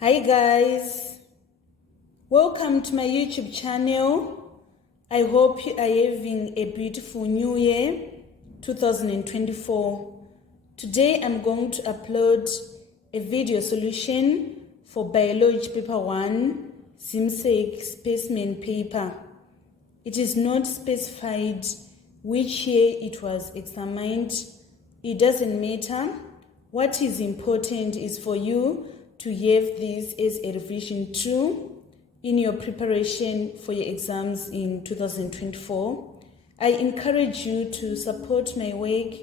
Hi guys, welcome to my YouTube channel. I hope you are having a beautiful new year 2024. Today I'm going to upload a video solution for biology paper 1 Zimsec Specimen Paper. It is not specified which year it was examined. It doesn't matter. What is important is for you to have this as a revision tool in your preparation for your exams in 2024. I encourage you to support my work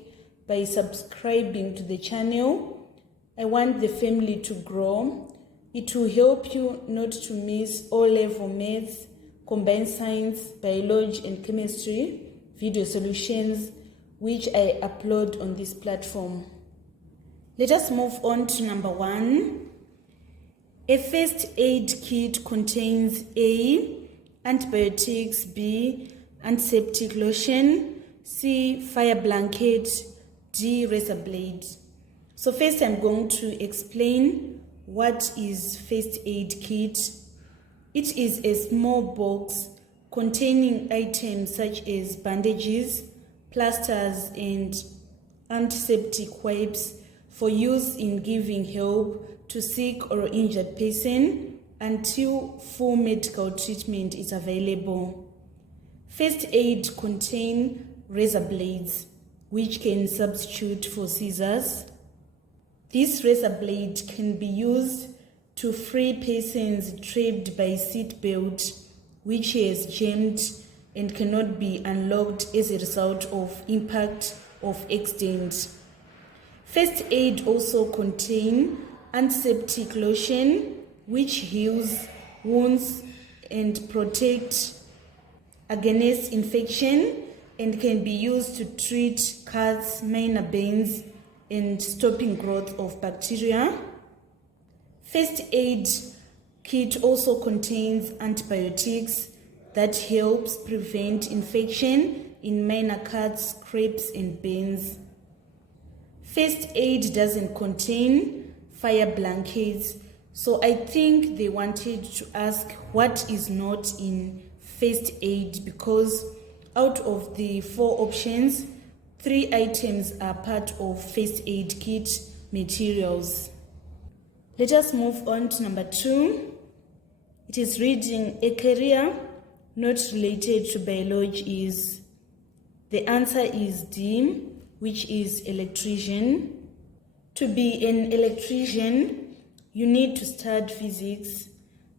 by subscribing to the channel. I want the family to grow. It will help you not to miss O-level maths, combined science, biology and chemistry video solutions which I upload on this platform. Let us move on to number 1. A first aid kit contains A. Antibiotics, B. Antiseptic lotion, C. Fire blanket, D. Razor blade. So first I'm going to explain what is first aid kit. It is a small box containing items such as bandages, plasters and antiseptic wipes for use in giving help to sick or injured person until full medical treatment is available. First aid contain razor blades which can substitute for scissors. This razor blade can be used to free persons trapped by seat belt which has jammed and cannot be unlocked as a result of impact of accident. First aid also contain antiseptic lotion which heals wounds and protects against infection and can be used to treat cuts, minor burns and stopping growth of bacteria. First aid kit also contains antibiotics that helps prevent infection in minor cuts, scrapes and burns. First aid doesn't contain fire blankets, so I think they wanted to ask what is not in first aid, because out of the 4 options, 3 items are part of first aid kit materials. Let us move on to number 2. It is reading a career not related to biology is. The answer is D, which is electrician. To be an electrician, you need to study physics.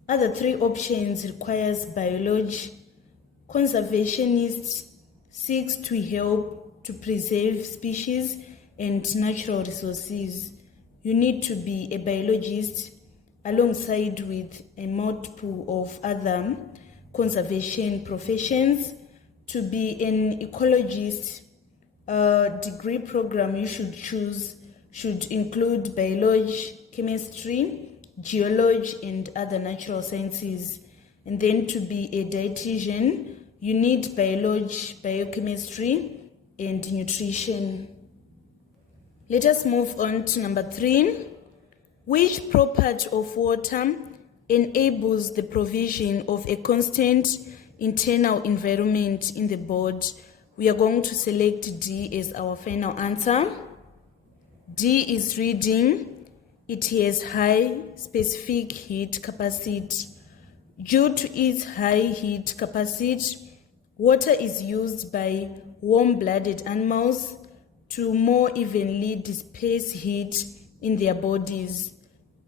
Other 3 options requires biology. Conservationist seeks to help to preserve species and natural resources. You need to be a biologist alongside with a multiple of other conservation professions. To be an ecologist, degree program you should choose should include biology, chemistry, geology and other natural sciences. And then to be a dietitian, you need biology, biochemistry and nutrition. Let us move on to number 3. Which property of water enables the provision of a constant internal environment in the body? We are going to select D as our final answer. D is reading, it has high specific heat capacity. Due to its high heat capacity, water is used by warm-blooded animals to more evenly disperse heat in their bodies.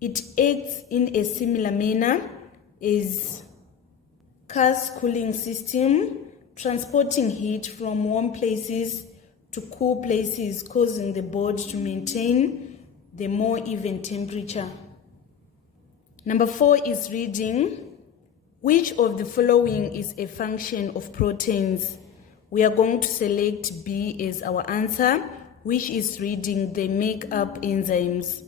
It acts in a similar manner as gas cooling system, transporting heat from warm places to cool places, causing the body to maintain the more even temperature. Number 4 is reading, which of the following is a function of proteins? We are going to select B as our answer, which is reading, they make up enzymes.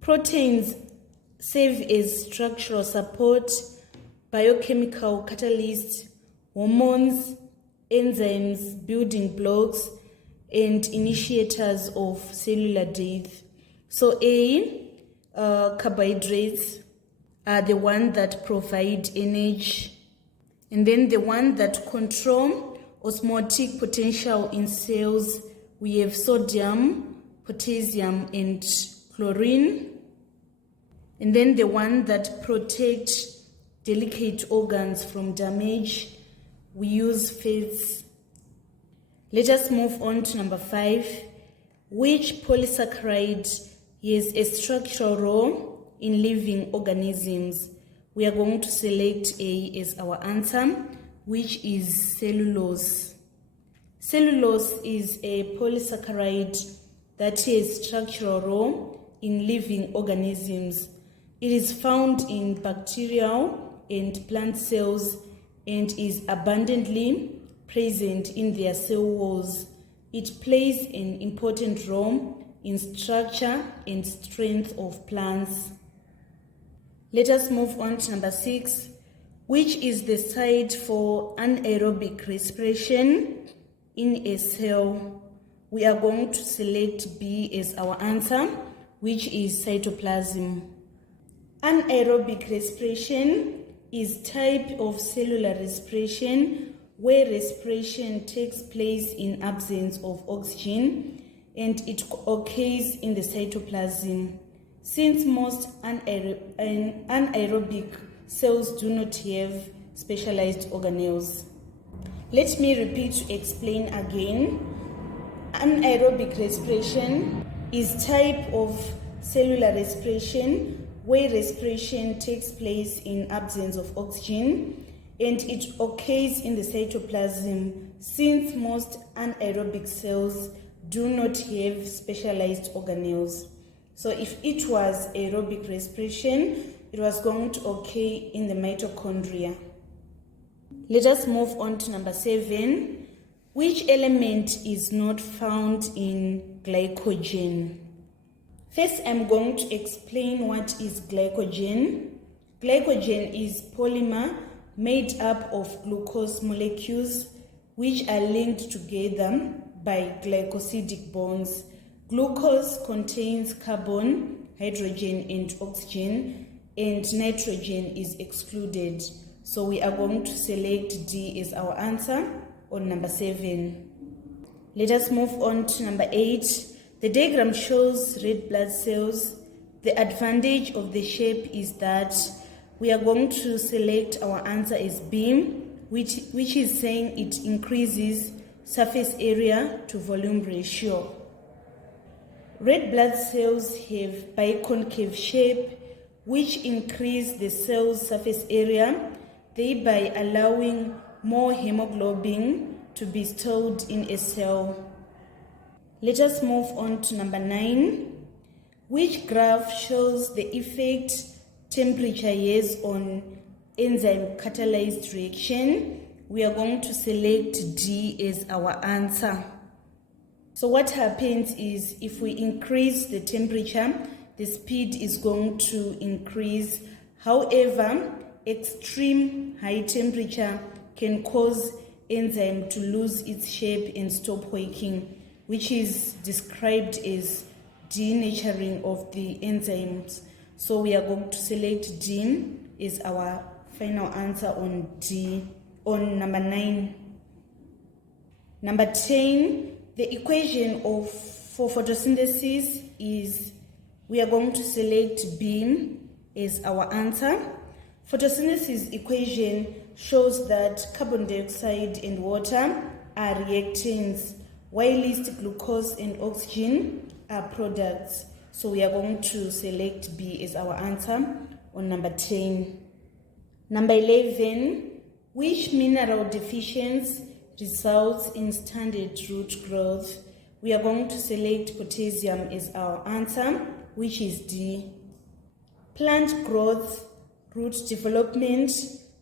Proteins serve as structural support, biochemical catalysts, hormones, enzymes, building blocks, and initiators of cellular death. So A, carbohydrates are the one that provide energy. And then the one that control osmotic potential in cells, we have sodium, potassium, and chlorine. And then the one that protect delicate organs from damage, we use fats. Let us move on to number 5. Which polysaccharide has a structural role in living organisms? We are going to select A as our answer, which is cellulose. Cellulose is a polysaccharide that has structural role in living organisms. It is found in bacterial and plant cells and is abundantly present in their cell walls. It plays an important role in structure and strength of plants. Let us move on to number 6, which is the site for anaerobic respiration in a cell. We are going to select B as our answer, which is cytoplasm. Anaerobic respiration is type of cellular respiration where respiration takes place in absence of oxygen, and it occurs in the cytoplasm. Since most anaerobic cells do not have specialized organelles. Let me repeat to explain again. Anaerobic respiration is type of cellular respiration where respiration takes place in absence of oxygen, and it occurs in the cytoplasm since most anaerobic cells do not have specialized organelles. So if it was aerobic respiration, it was going to occur in the mitochondria. Let us move on to number 7. Which element is not found in glycogen? First, I'm going to explain what is glycogen. Glycogen is polymer made up of glucose molecules which are linked together by glycosidic bonds. Glucose contains carbon, hydrogen, and oxygen, and nitrogen is excluded. So we are going to select D as our answer on number 7. Let us move on to number 8. The diagram shows red blood cells. The advantage of the shape is that we are going to select our answer as B, which is saying it increases surface area to volume ratio. Red blood cells have biconcave shape, which increase the cell's surface area, thereby allowing more hemoglobin to be stored in a cell. Let us move on to number 9. Which graph shows the effect temperature has on enzyme catalyzed reaction? We are going to select D as our answer. So what happens is if we increase the temperature, the speed is going to increase. However, extreme high temperature can cause enzyme to lose its shape and stop working, which is described as denaturing of the enzymes. So we are going to select D as our final answer on number 9. Number 10, the equation for photosynthesis is, we are going to select B as our answer. Photosynthesis equation shows that carbon dioxide and water are reactants, whilst glucose and oxygen are products. So we are going to select B as our answer on number 10. Number 11, which mineral deficiency results in standard root growth? We are going to select potassium as our answer, which is D. Plant growth, root development,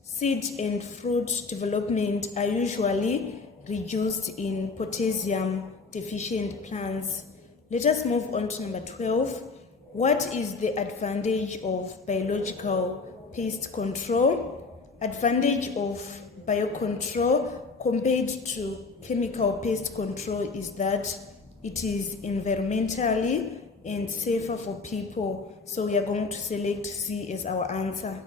seed and fruit development are usually reduced in potassium deficient plants. Let us move on to number 12. What is the advantage of biological pest control? Advantage of biocontrol compared to chemical pest control is that it is environmentally and safer for people. So we are going to select C as our answer.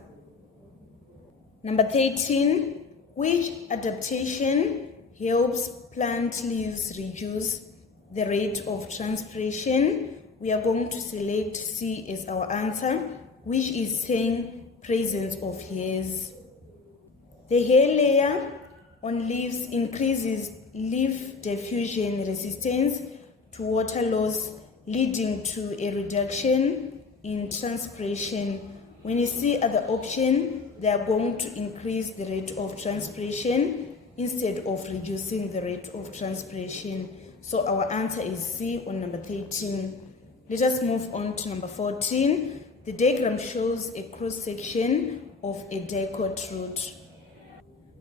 Number 13, which adaptation helps plant leaves reduce the rate of transpiration? We are going to select C as our answer, which is saying presence of hairs. The hair layer on leaves increases leaf diffusion resistance to water loss, leading to a reduction in transpiration. When you see other option, they are going to increase the rate of transpiration instead of reducing the rate of transpiration. So our answer is C on number 13. Let us move on to number 14. The diagram shows a cross-section of a dicot root.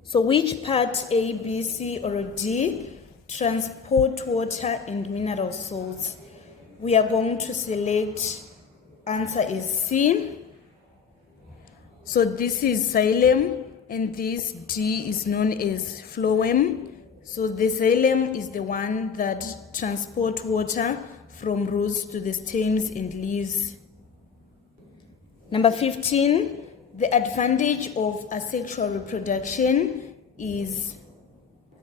So which part A, B, C, or D transport water and mineral salts? We are going to select answer is C. So this is xylem and this D is known as phloem. So the xylem is the one that transport water from roots to the stems and leaves. Number 15, the advantage of asexual reproduction is,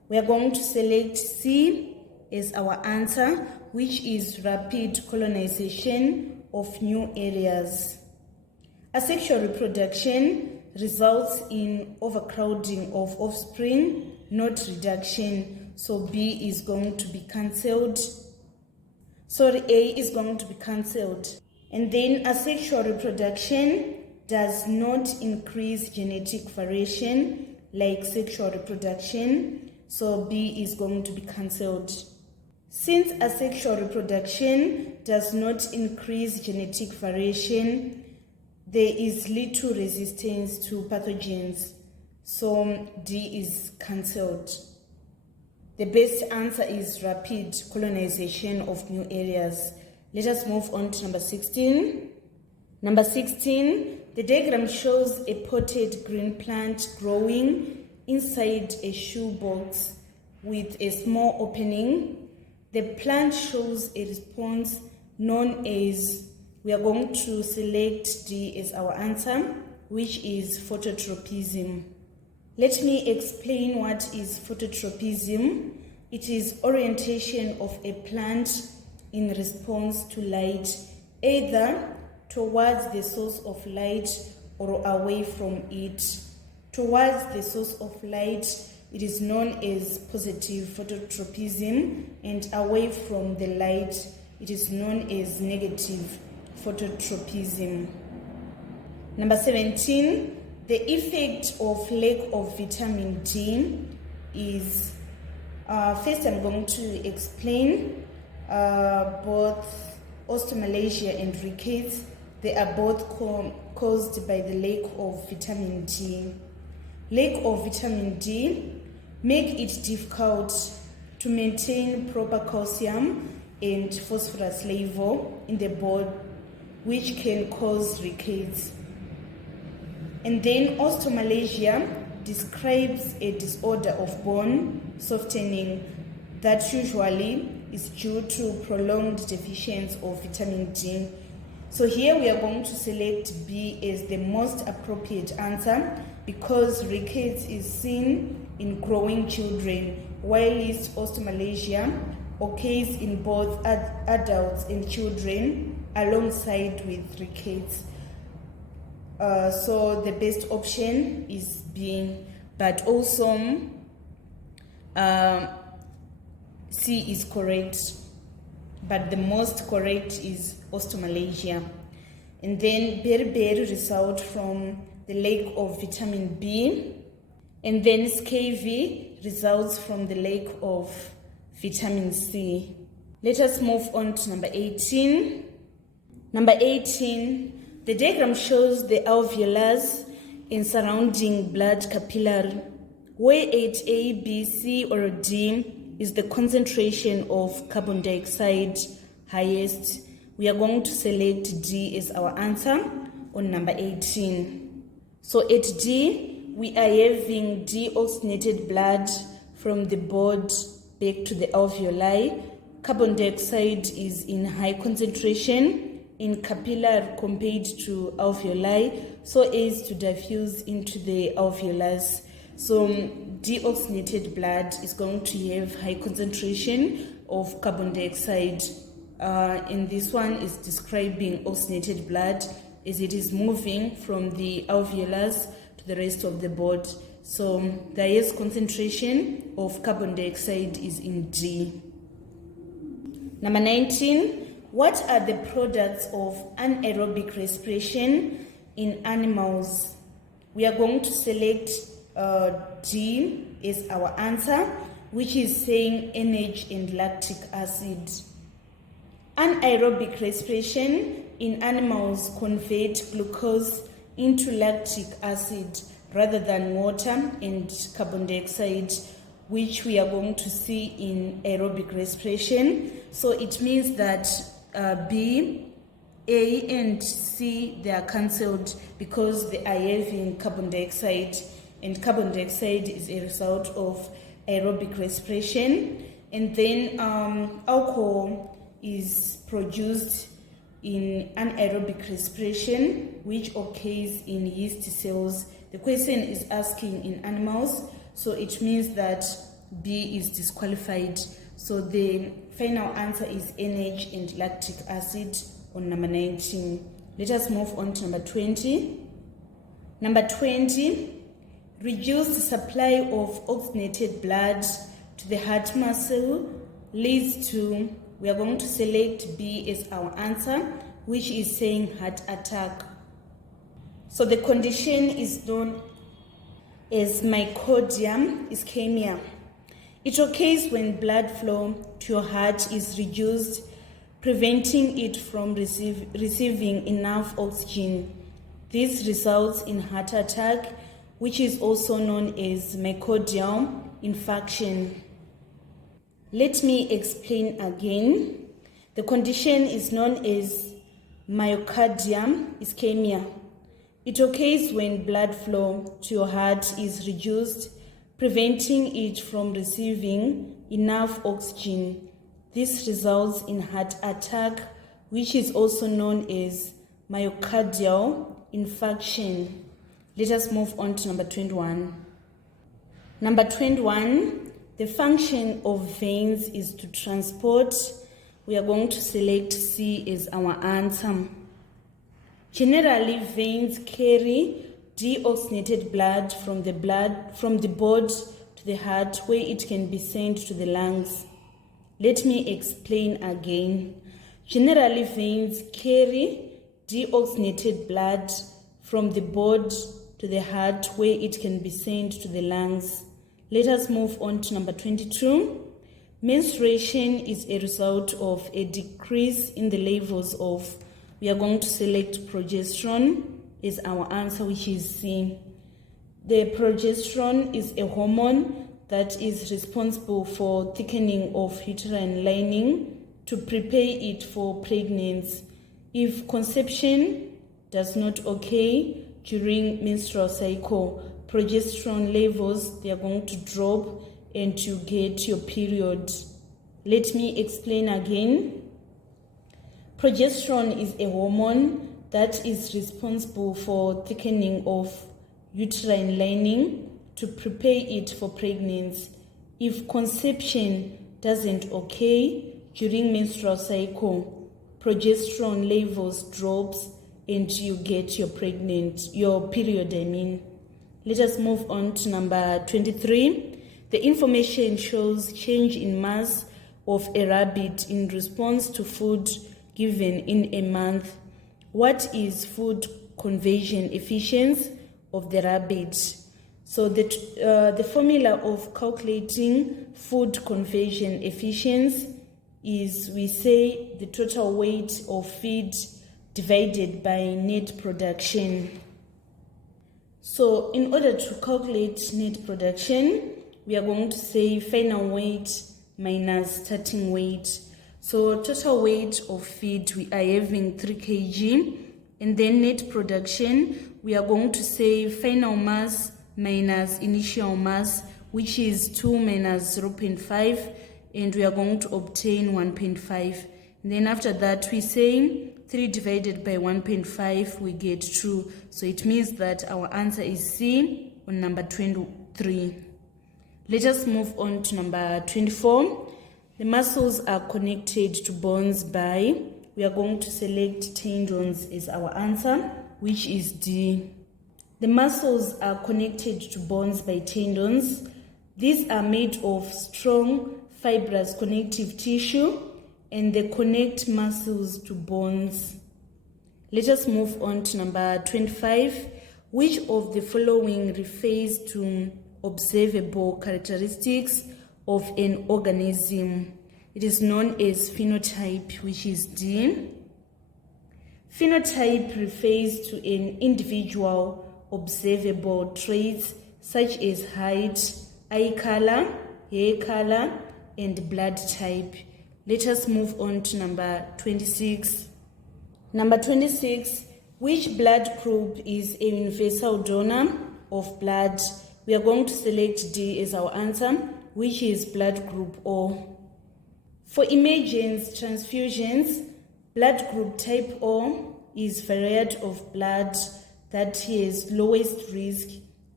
we are going to select C as our answer, which is rapid colonization of new areas. Asexual reproduction results in overcrowding of offspring, not reduction. So B is going to be cancelled. Sorry, A is going to be cancelled. And then asexual reproduction does not increase genetic variation like sexual reproduction. So B is going to be cancelled. Since asexual reproduction does not increase genetic variation, there is little resistance to pathogens. So D is cancelled. The best answer is rapid colonization of new areas. Let us move on to number 16. Number 16, the diagram shows a potted green plant growing inside a shoebox with a small opening. The plant shows a response known as, we are going to select D as our answer, which is phototropism. Let me explain what is phototropism. It is orientation of a plant in response to light, either towards the source of light or away from it. Towards the source of light, it is known as positive phototropism, and away from the light, it is known as negative phototropism. Number 17, the effect of lack of vitamin D is, first I'm going to explain both osteomalacia and rickets. They are both caused by the lack of vitamin D. Lack of vitamin D make it difficult to maintain proper calcium and phosphorus level in the body, which can cause rickets. And then osteomalacia describes a disorder of bone softening that usually is due to prolonged deficiency of vitamin D. So here we are going to select B as the most appropriate answer because rickets is seen in growing children, while osteomalacia occurs in both adults and children alongside with rickets. So the best option is B, but also C is correct, but the most correct is osteomalacia. And then beriberi result from the lack of vitamin B, and then scurvy results from the lack of vitamin C. Let us move on to number 18. Number 18, the diagram shows the alveolus and surrounding blood capillary, where at A, B, C, or D is the concentration of carbon dioxide highest. We are going to select D as our answer on number 18. So at D, we are having deoxygenated blood from the body back to the alveoli, carbon dioxide is in high concentration in capillary compared to alveoli, so as to diffuse into the alveolus. So deoxygenated blood is going to have high concentration of carbon dioxide. And this one is describing oxygenated blood as it is moving from the alveolus to the rest of the body. So the highest concentration of carbon dioxide is in D. Number 19, what are the products of anaerobic respiration in animals? We are going to select D as our answer, which is saying NH and lactic acid. Anaerobic respiration in animals convert glucose into lactic acid rather than water and carbon dioxide, which we are going to see in aerobic respiration. So it means that B, A, and C, they are cancelled because they are having carbon dioxide, and carbon dioxide is a result of aerobic respiration. And then alcohol is produced in anaerobic respiration, which occurs in yeast cells. The question is asking in animals, so it means that B is disqualified. So the final answer is NH and lactic acid on number 19. Let us move on to number 20. Number 20, reduced supply of oxygenated blood to the heart muscle leads to, we are going to select B as our answer, which is saying heart attack. So the condition is known as myocardium ischemia. It occurs when blood flow to your heart is reduced, preventing it from receiving enough oxygen. This results in heart attack, which is also known as myocardial infarction. Let me explain again. The condition is known as myocardium ischemia. It occurs when blood flow to your heart is reduced, preventing it from receiving enough oxygen. This results in heart attack, which is also known as myocardial infarction. Let us move on to number 21. Number 21, the function of veins is to transport. We are going to select C as our answer. Generally, veins carry deoxygenated blood from the body to the heart, where it can be sent to the lungs. Let me explain again. Generally, veins carry deoxygenated blood from the body to the heart, where it can be sent to the lungs. Let us move on to number 22. Menstruation is a result of a decrease in the levels of, we are going to select progesterone as our answer, which is C. The progesterone is a hormone that is responsible for thickening of uterine lining to prepare it for pregnancy. If conception does not occur during menstrual cycle, progesterone levels, they are going to drop and you get your period. Let me explain again. Progesterone is a hormone that is responsible for thickening of uterine lining to prepare it for pregnancy. If conception doesn't occur during menstrual cycle, progesterone levels drops and you get your period. Let us move on to number 23. The information shows change in mass of a rabbit in response to food given in a month. What is food conversion efficiency of the rabbit? So the formula of calculating food conversion efficiency is, we say, the total weight of feed divided by net production. So in order to calculate net production, we are going to say final weight minus starting weight. So total weight of feed, we are having 3 kg, and then net production, we are going to say final mass minus initial mass, which is 2 minus 0.5, and we are going to obtain 1.5. And then after that, we say 3 divided by 1.5, we get 2. So it means that our answer is C on number 23. Let us move on to number 24. The muscles are connected to bones by, we are going to select tendons as our answer, which is D. The muscles are connected to bones by tendons. These are made of strong, fibrous connective tissue, and they connect muscles to bones. Let us move on to number 25. Which of the following refers to observable characteristics of an organism? It is known as phenotype, which is D. Phenotype refers to an individual observable traits such as height, eye color, hair color, and blood type. Let us move on to number 26. Number 26, which blood group is a universal donor of blood? We are going to select D as our answer, which is blood group O. For emergency transfusions, blood group type O is variety of blood that has lowest risk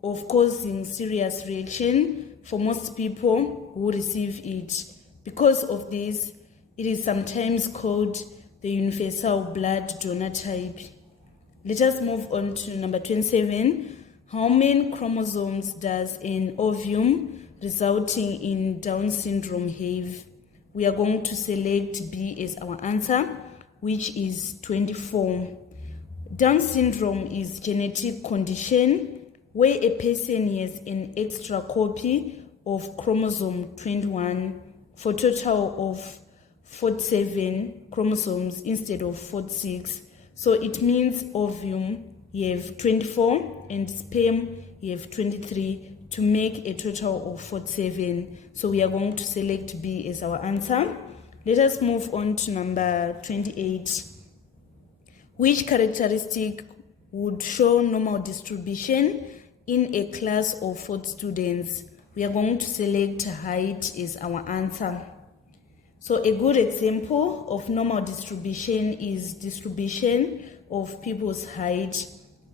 of causing serious reaction for most people who receive it. Because of this, it is sometimes called the universal blood donor type. Let us move on to number 27. How many chromosomes does an ovum resulting in Down syndrome have? We are going to select B as our answer, which is 24. Down syndrome is a genetic condition where a person has an extra copy of chromosome 21 for a total of 47 chromosomes instead of 46. So it means ovum you have 24 and sperm you have 23 to make a total of 47. So we are going to select B as our answer. Let us move on to number 28. Which characteristic would show normal distribution in a class of 4 students? We are going to select height as our answer. So a good example of normal distribution is distribution of people's height.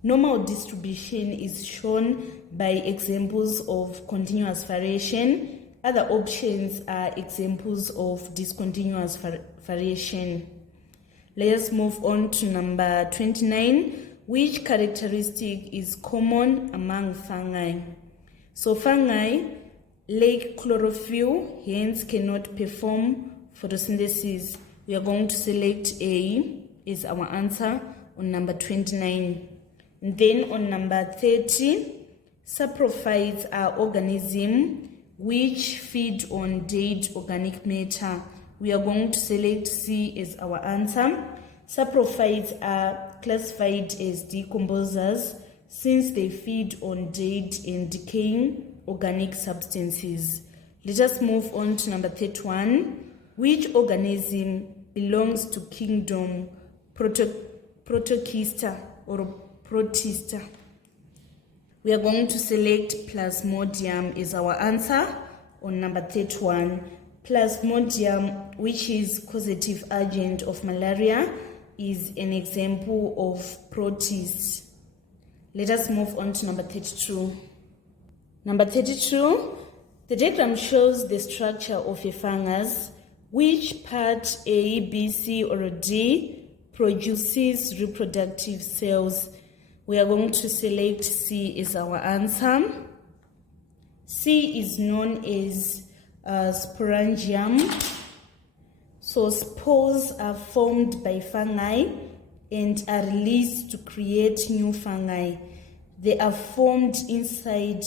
Normal distribution is shown by examples of continuous variation. Other options are examples of discontinuous variation. Let us move on to number 29. Which characteristic is common among fungi? So fungi lack chlorophyll, hence cannot perform photosynthesis. We are going to select A as our answer on number 29. And then on number 30, saprophytes are organisms which feed on dead organic matter. We are going to select C as our answer. Saprophytes are classified as decomposers since they feed on dead and decaying organic substances. Let us move on to number 31. Which organism belongs to kingdom Protocista or Protista? We are going to select Plasmodium as our answer on number 31. Plasmodium, which is causative agent of malaria, is an example of protists. Let us move on to number 32. Number 32, the diagram shows the structure of a fungus. Which part A, B, C, or D produces reproductive cells? We are going to select C as our answer. C is known as sporangium. So spores are formed by fungi and are released to create new fungi. They are formed inside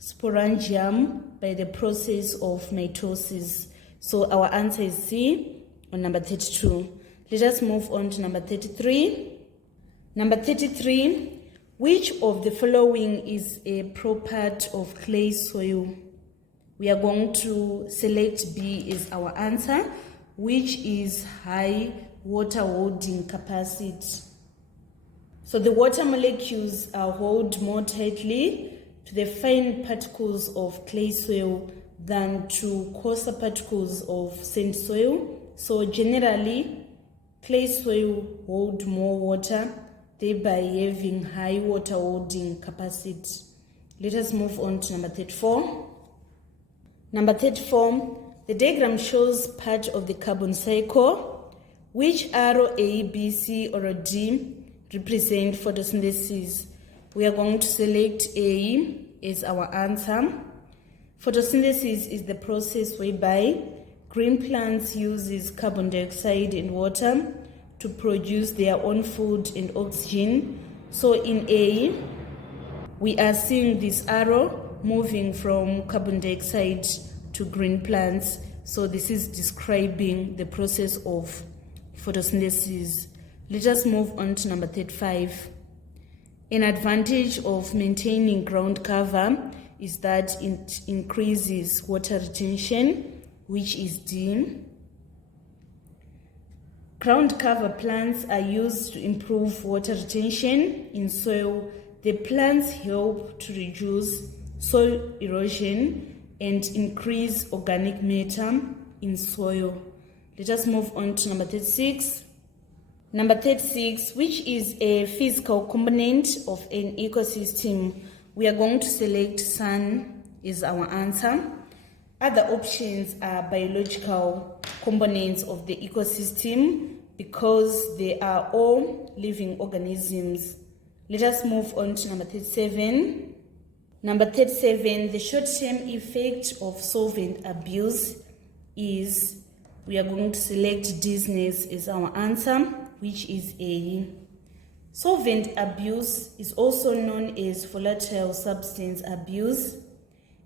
sporangium by the process of mitosis. So our answer is C on number 32. Let us move on to number 33. Number 33, which of the following is a property of clay soil? We are going to select B as our answer, which is high water holding capacity. So the water molecules are held more tightly to the fine particles of clay soil than to coarser particles of sand soil. So generally, clay soil hold more water, thereby having high water holding capacity. Let us move on to number 34. Number 34, the diagram shows part of the carbon cycle. Which arrow A, B, C, or D represent photosynthesis? We are going to select A as our answer. Photosynthesis is the process whereby green plants uses carbon dioxide and water to produce their own food and oxygen. So in A, we are seeing this arrow moving from carbon dioxide to green plants. So this is describing the process of photosynthesis. Let us move on to number 35. An advantage of maintaining ground cover is that it increases water retention, which is D. Ground cover plants are used to improve water retention in soil. The plants help to reduce soil erosion and increase organic matter in soil. Let us move on to number 36. Number 36, which is a physical component of an ecosystem. We are going to select sun as our answer. Other options are biological components of the ecosystem because they are all living organisms. Let us move on to number 37. Number 37, the short-term effect of solvent abuse is, we are going to select dizziness as our answer, which is A. Solvent abuse is also known as volatile substance abuse.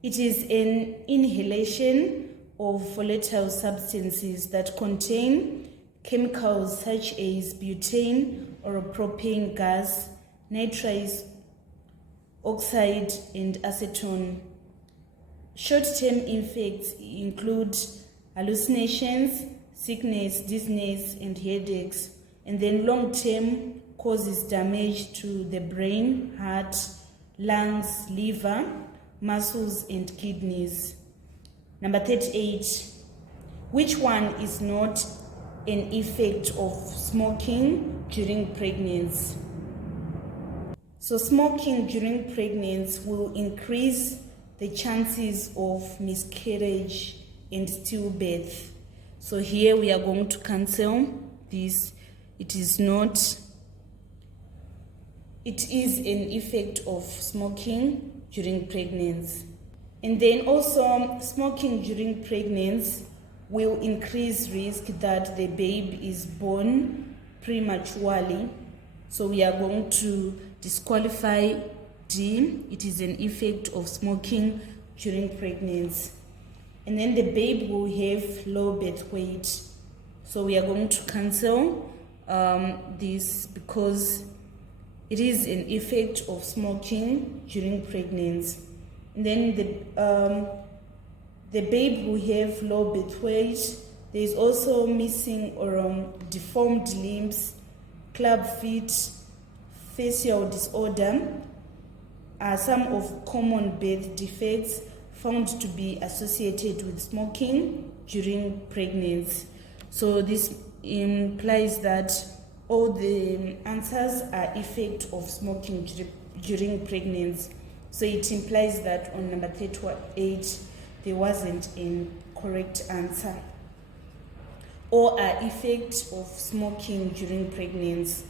It is an inhalation of volatile substances that contain chemicals such as butane or propane gas, nitrous oxide, and acetone. Short-term effects include hallucinations, sickness, dizziness, and headaches. And then long-term causes damage to the brain, heart, lungs, liver, muscles, and kidneys. Number 38. Which one is not an effect of smoking during pregnancy? So smoking during pregnancy will increase the chances of miscarriage and stillbirth. So here we are going to cancel this. It is an effect of smoking during pregnancy. And then also smoking during pregnancy will increase risk that the babe is born prematurely. So we are going to disqualify D. It is an effect of smoking during pregnancy. And then the babe will have low birth weight. So we are going to cancel this because it is an effect of smoking during pregnancy. And then the babe will have low birth weight. There is also missing or deformed limbs, club feet, facial disorder are some of common birth defects found to be associated with smoking during pregnancy. So this implies that all the answers are effect of smoking during pregnancy. So it implies that on number 38 there wasn't a correct answer. Or are effect of smoking during pregnancy.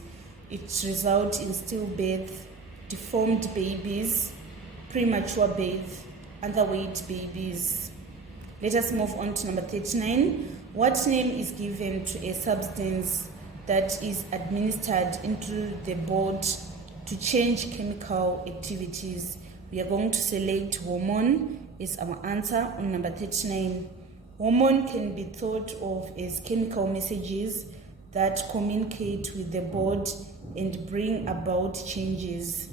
It results in stillbirth, deformed babies, premature birth, underweight babies. Let us move on to number 39. What name is given to a substance that is administered into the body to change chemical activities? We are going to select hormone as our answer on number 39. Hormone can be thought of as chemical messages that communicate with the body and bring about changes.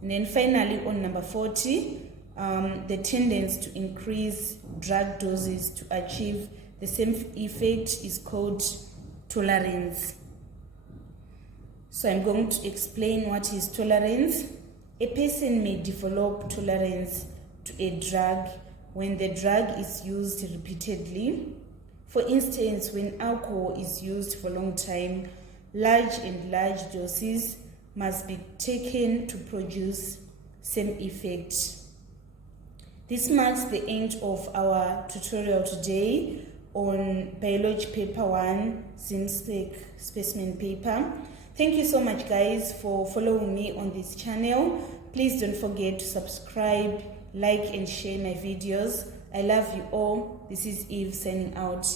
And then finally on number 40, the tendency to increase drug doses to achieve the same effect is called tolerance. So I'm going to explain what is tolerance. A person may develop tolerance to a drug when the drug is used repeatedly. For instance, when alcohol is used for a long time, large doses must be taken to produce same effect. This marks the end of our tutorial today on Biology Paper 1, Zimsec Specimen Paper. Thank you so much guys for following me on this channel. Please don't forget to subscribe, like and share my videos. I love you all. This is Eve signing out.